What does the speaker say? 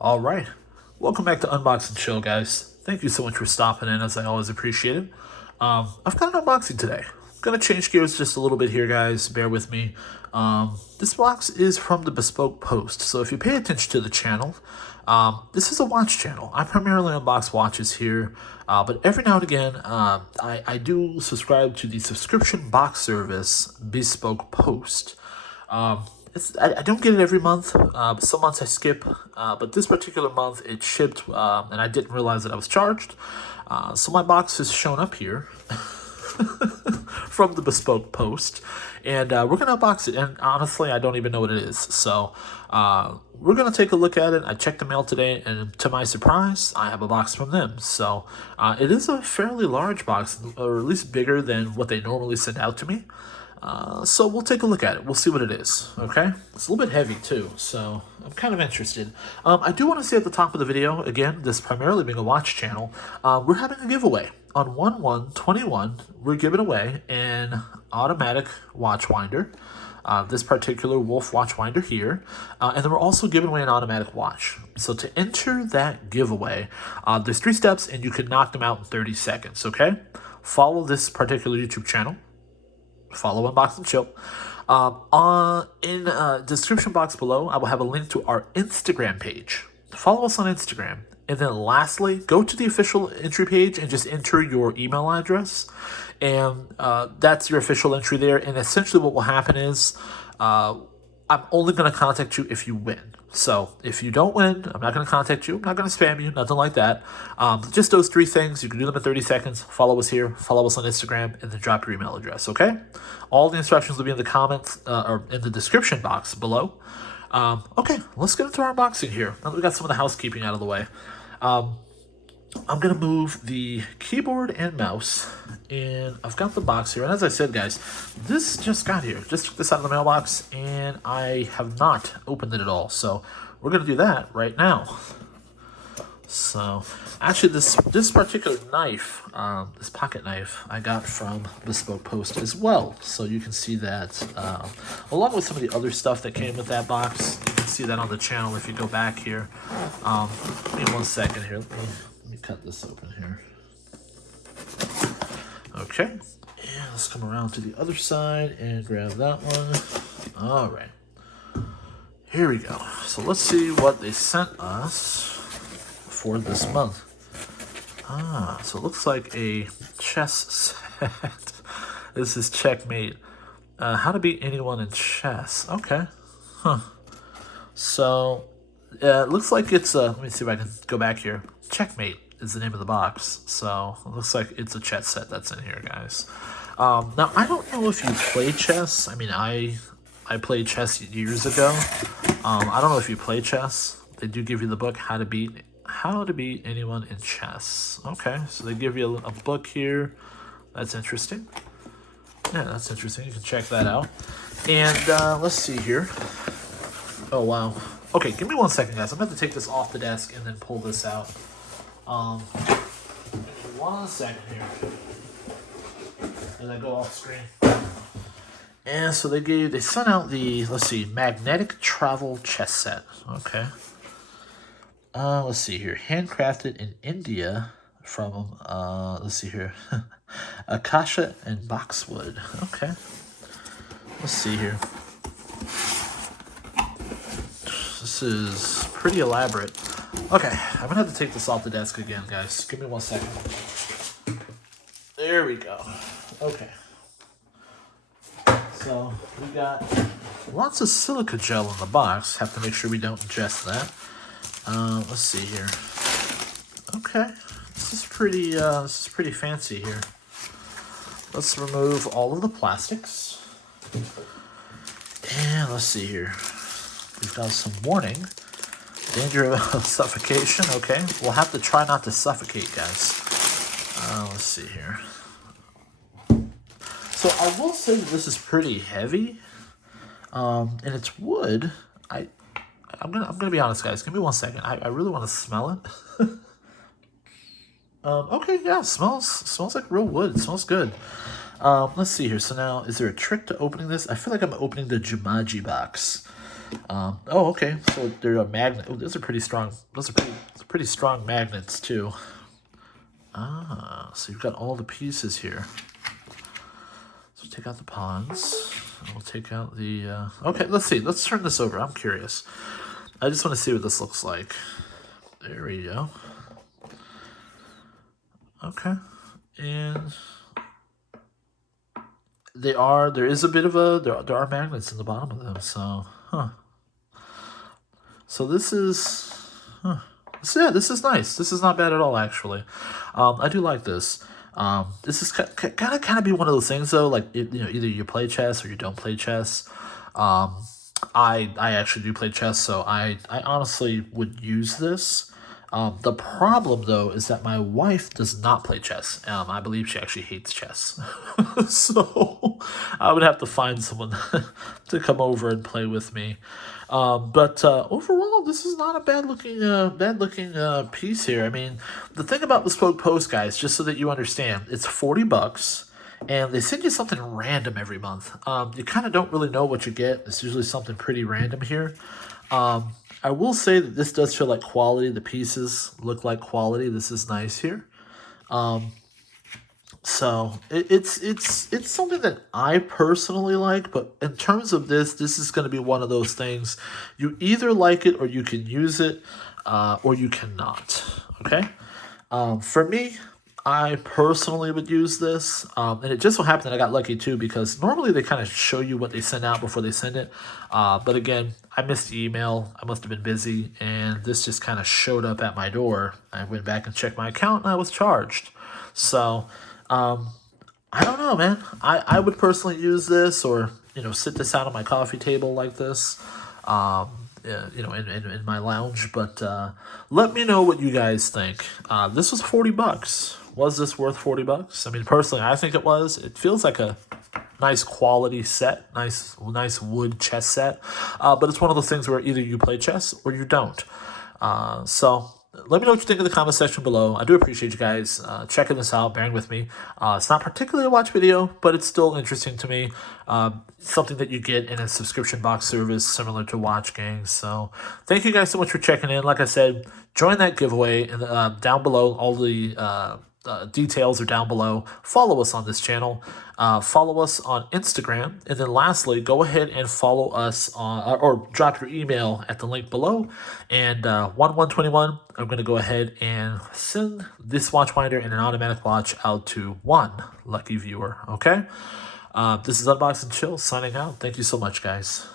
All right, welcome back to Unbox and Chill, guys. Thank you so much for stopping in, as I always appreciate it. I've got an unboxing today. I'm gonna change gears just a little bit here, guys. Bear with me. This box is from the Bespoke post, so if you pay attention to the channel, this is a watch channel. I primarily unbox watches here, but every now and again, I do subscribe to the subscription box service Bespoke post. I don't get it every month. Some months I skip, but this particular month it shipped, and I didn't realize that I was charged. So my box has shown up here from the Bespoke post, and we're gonna unbox it. And honestly, I don't even know what it is. So we're gonna take a look at it. I checked the mail today, and to my surprise, I have a box from them. So it is a fairly large box, or at least bigger than what they normally send out to me. So we'll take a look at it. We'll see what it is, okay? It's a little bit heavy, too, so I'm kind of interested. I do want to say at the top of the video, again, this primarily being a watch channel, we're having a giveaway. On 1/1/21, we're giving away an automatic watch winder, this particular Wolf watch winder here, and then we're also giving away an automatic watch. So to enter that giveaway, there's 3 steps, and you can knock them out in 30 seconds, okay? Follow this particular YouTube channel. Follow Unbox and Chill. In the description box below, I will have a link to our Instagram page. Follow us on Instagram. And then lastly, go to the official entry page and just enter your email address. And that's your official entry there. And essentially what will happen is I'm only going to contact you if you win. So if you don't win, I'm not going to contact you. I'm not going to spam you, nothing like that. Just those 3 things. You can do them in 30 seconds. Follow us here, follow us on Instagram, and then drop your email address, okay? All the instructions will be in the comments or in the description box below. Okay, let's get into our unboxing here. Now that we got some of the housekeeping out of the way. I'm going to move the keyboard and mouse, and I've got the box here. And as I said, guys, this just got here. Just took this out of the mailbox, and I have not opened it at all. So we're going to do that right now. So actually, this particular knife, this pocket knife, I got from Bespoke Post as well. So you can see that along with some of the other stuff that came with that box. You can see that on the channel if you go back here. Give me 1 second here. Let me cut this open here. Okay, and let's come around to the other side and grab that one. All right, here we go. So let's see what they sent us for this month. So it looks like a chess set. This is Checkmate. How to beat anyone in chess. Okay, So it looks like it's a, let me see if I can go back here. Checkmate is the name of the box. So it looks like it's a chess set that's in here, guys. Now, I don't know if you play chess. I mean, I played chess years ago. I don't know if you play chess. They do give you the book, How to Beat Anyone in Chess. Okay, so they give you a book here. That's interesting. Yeah, that's interesting. You can check that out. And let's see here. Oh, wow. Okay, give me 1 second, guys. I'm going to take this off the desk and then pull this out. 1 second here. As I go off screen. And so they sent out the, let's see, magnetic travel chess set. Okay. Let's see here. Handcrafted in India from, let's see here. Akasha and boxwood. Okay. Let's see here. This is pretty elaborate. Okay, I'm gonna have to take this off the desk again, guys. Give me 1 second. There we go. Okay. So we got lots of silica gel in the box. Have to make sure we don't ingest that. Let's see here. Okay, this is pretty fancy here. Let's remove all of the plastics. And let's see here. We've got some warning. Danger of suffocation. Okay, we'll have to try not to suffocate, guys. Let's see here. So I will say that this is pretty heavy, and it's wood. I'm gonna be honest, guys. Give me 1 second. I really want to smell it. Okay, yeah, smells like real wood. It smells good. Let's see here. So now, is there a trick to opening this? I feel like I'm opening the Jumanji box. Oh, okay. So they're a magnet. Oh, those are pretty strong. Those are pretty strong magnets too. Ah, so you've got all the pieces here. So take out the pawns. We'll take out the. Okay, let's see. Let's turn this over. I'm curious. I just want to see what this looks like. There we go. Okay, and there is a bit of a, there are magnets in the bottom of them, so, So this is, so yeah, this is nice. This is not bad at all, actually. I do like this. This is kind of be one of those things, though, like, either you play chess or you don't play chess. I actually do play chess, so I honestly would use this. The problem, though, is that my wife does not play chess. I believe she actually hates chess. So I would have to find someone to come over and play with me. But overall, this is not a bad looking piece here. I mean, the thing about Bespoke Post, guys, just so that you understand, it's $40. And they send you something random every month. You kind of don't really know what you get. It's usually something pretty random here. I will say that this does feel like quality. The pieces look like quality. This is nice here. So it's something that I personally like, but in terms of this is going to be one of those things. You either like it or you can use it, or you cannot. Okay. For me, I personally would use this, and it just so happened that I got lucky too, because normally they kind of show you what they send out before they send it, but again, I missed the email. I must have been busy, and this just kind of showed up at my door. I went back and checked my account, and I was charged. So, I don't know, man. I would personally use this, or sit this out on my coffee table like this. In my lounge, but let me know what you guys think. This was $40. Was this worth $40? I mean, personally, I think it was. It feels like a nice quality set, nice wood chess set, but it's one of those things where either you play chess or you don't. So let me know what you think in the comment section below. I do appreciate you guys checking this out, bearing with me. It's not particularly a watch video, but it's still interesting to me. Something that you get in a subscription box service similar to Watch Gang. So thank you guys so much for checking in. Like I said, join that giveaway, and down below, all the details are down below. Follow us on this channel. Follow us on Instagram. And then lastly, go ahead and follow us on, or drop your email at the link below. And 1121, I'm going to go ahead and send this watch winder and an automatic watch out to one lucky viewer. Okay? This is Unbox and Chill signing out. Thank you so much, guys.